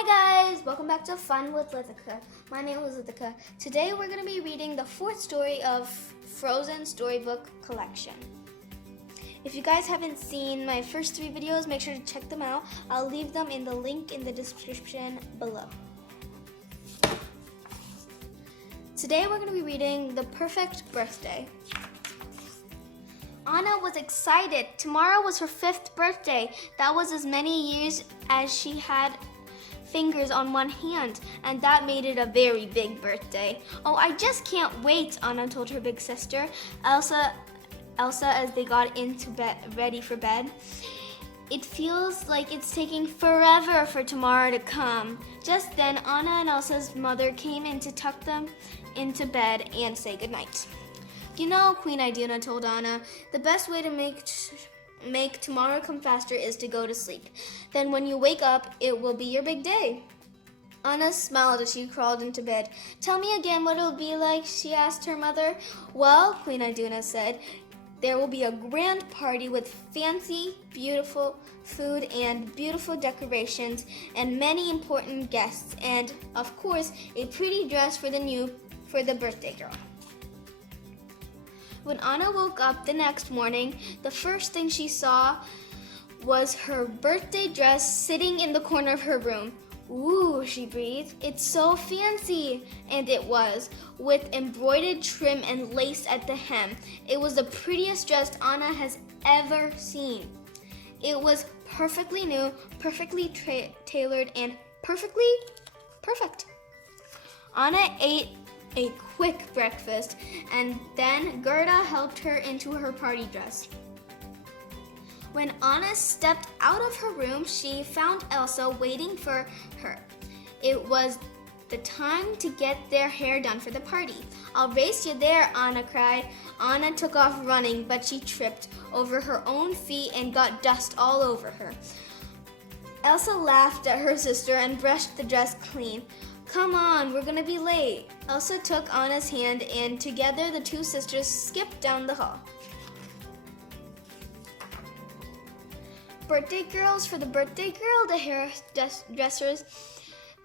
Hi guys, welcome back to Fun with Lithikka. My name is Lithikka. Today we're going to be reading the fourth story of Frozen Storybook Collection. If you guys haven't seen my first three videos, make sure to check them out. I'll leave them in the link in the description below. Today we're going to be reading The Perfect Birthday. Anna was excited. Tomorrow was her 5th birthday. That was as many years as she had fingers on one hand, and that made it a very big birthday. Oh, I just can't wait, Anna told her big sister, Elsa as they got into bed, ready for bed. It feels like it's taking forever for tomorrow to come. Just then, Anna and Elsa's mother came in to tuck them into bed and say goodnight. You know, Queen Iduna told Anna, the best way to make tomorrow come faster is to go to sleep. Then when you wake up, it will be your big day. Anna smiled as she crawled into bed. Tell me again what it'll be like, she asked her mother. Well, Queen Iduna said, there will be a grand party with fancy, beautiful food and beautiful decorations and many important guests and, of course, a pretty dress for the birthday girl. When Anna woke up the next morning, the first thing she saw was her birthday dress sitting in the corner of her room. Ooh, she breathed. It's so fancy. And it was, with embroidered trim and lace at the hem. It was the prettiest dress Anna has ever seen. It was perfectly new, perfectly tailored, and perfect. Anna ate a quick breakfast, and then Gerda helped her into her party dress. When Anna stepped out of her room, she found Elsa waiting for her. It was the time to get their hair done for the party. I'll race you there, Anna cried. Anna took off running, but she tripped over her own feet and got dust all over her. Elsa laughed at her sister and brushed the dress clean. Come on, we're gonna be late. Elsa took Anna's hand and together the two sisters skipped down the hall. Birthday girls for the birthday girl, the hairdressers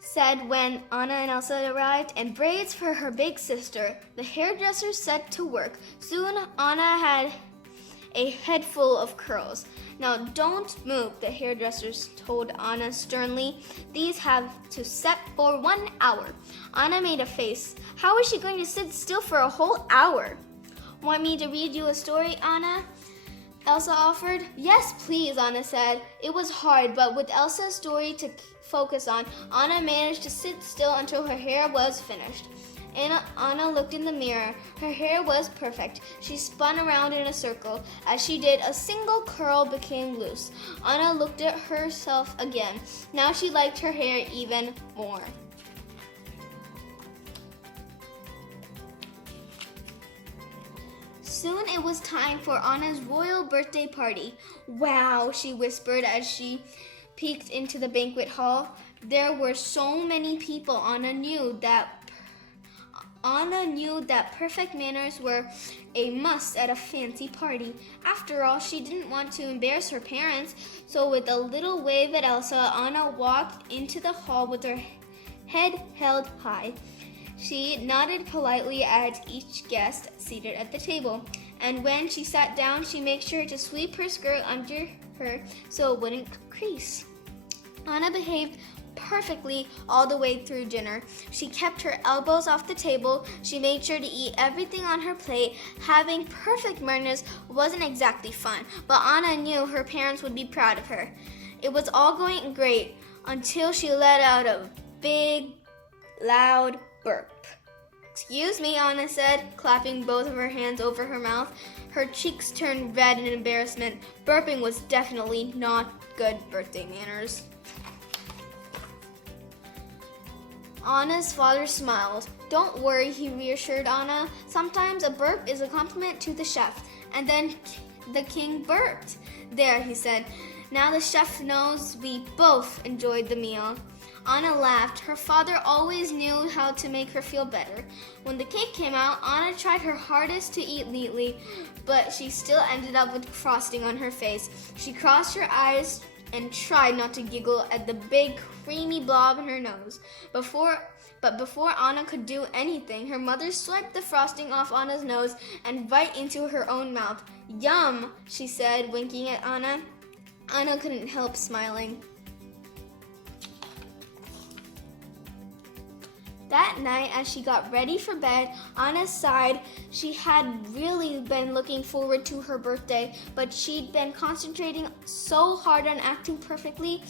said when Anna and Elsa arrived, and braids for her big sister. The hairdressers set to work. Soon Anna had a head full of curls. Now don't move, the hairdressers told Anna sternly. These have to set for 1 hour. Anna made a face. How is she going to sit still for a whole hour? Want me to read you a story, Anna? Elsa offered. Yes, please, Anna said. It was hard, but with Elsa's story to focus on, Anna managed to sit still until her hair was finished. Anna looked in the mirror. Her hair was perfect. She spun around in a circle. As she did, a single curl became loose. Anna looked at herself again. Now she liked her hair even more. Soon it was time for Anna's royal birthday party. Wow, she whispered as she peeked into the banquet hall. There were so many people. Anna knew that perfect manners were a must at a fancy party. After all, she didn't want to embarrass her parents, so with a little wave at Elsa, Anna walked into the hall with her head held high. She nodded politely at each guest seated at the table, and when she sat down, she made sure to sweep her skirt under her so it wouldn't crease. Anna behaved perfectly all the way through dinner. She kept her elbows off the table. She made sure to eat everything on her plate. Having perfect manners wasn't exactly fun, but Anna knew her parents would be proud of her. It was all going great until she let out a big, loud burp. Excuse me, Anna said, clapping both of her hands over her mouth. Her cheeks turned red in embarrassment. Burping was definitely not good birthday manners. Anna's father smiled. Don't worry, he reassured Anna. Sometimes a burp is a compliment to the chef. And then the king burped. There, he said. Now the chef knows we both enjoyed the meal. Anna laughed. Her father always knew how to make her feel better. When the cake came out, Anna tried her hardest to eat neatly, but she still ended up with frosting on her face. She crossed her eyes and tried not to giggle at the big creamy blob in her nose. But before Anna could do anything, her mother swiped the frosting off Anna's nose and right into her own mouth. "Yum," she said, winking at Anna. Anna couldn't help smiling. That night, as she got ready for bed, Anna sighed. She had really been looking forward to her birthday, but she'd been concentrating so hard on acting perfectly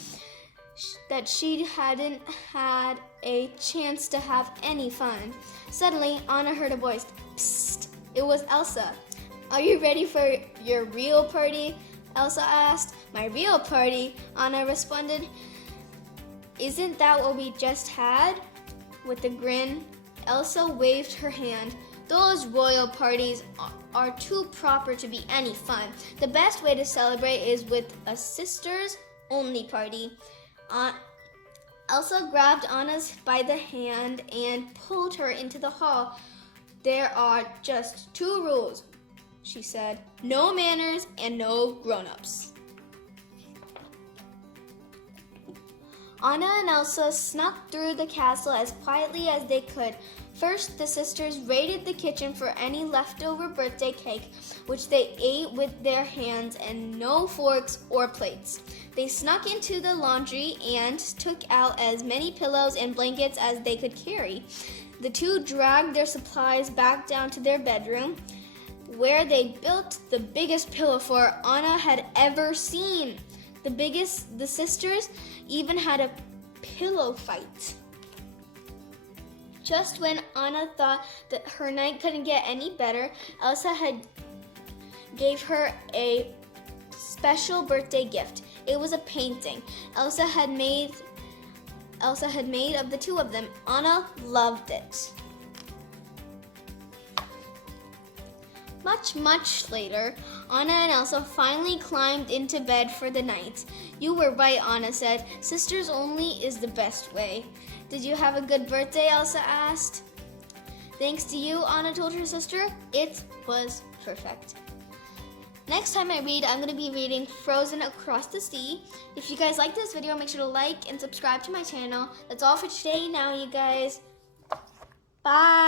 that she hadn't had a chance to have any fun. Suddenly, Anna heard a voice. Psst! It was Elsa. "Are you ready for your real party?" Elsa asked. "My real party?" Anna responded. "Isn't that what we just had?" With a grin, Elsa waved her hand. "Those royal parties are too proper to be any fun. The best way to celebrate is with a sisters-only party." Elsa grabbed Anna's by the hand and pulled her into the hall. "There are just 2 rules," she said. "No manners and no grown-ups." Anna and Elsa snuck through the castle as quietly as they could. First, the sisters raided the kitchen for any leftover birthday cake, which they ate with their hands and no forks or plates. They snuck into the laundry and took out as many pillows and blankets as they could carry. The 2 dragged their supplies back down to their bedroom, where they built the biggest pillow fort Anna had ever seen. The sisters even had a pillow fight. Just when Anna thought that her night couldn't get any better, Elsa gave her a special birthday gift. It was a painting Elsa had made of the 2 of them. Anna loved it. Much later, Anna and Elsa finally climbed into bed for the night. "You were right," Anna said. "Sisters only is the best way." "Did you have a good birthday?" Elsa asked. "Thanks to you," Anna told her sister. "It was perfect." Next time I read, I'm going to be reading Frozen Across the Sea. If you guys like this video, make sure to like and subscribe to my channel. That's all for today now, you guys. Bye!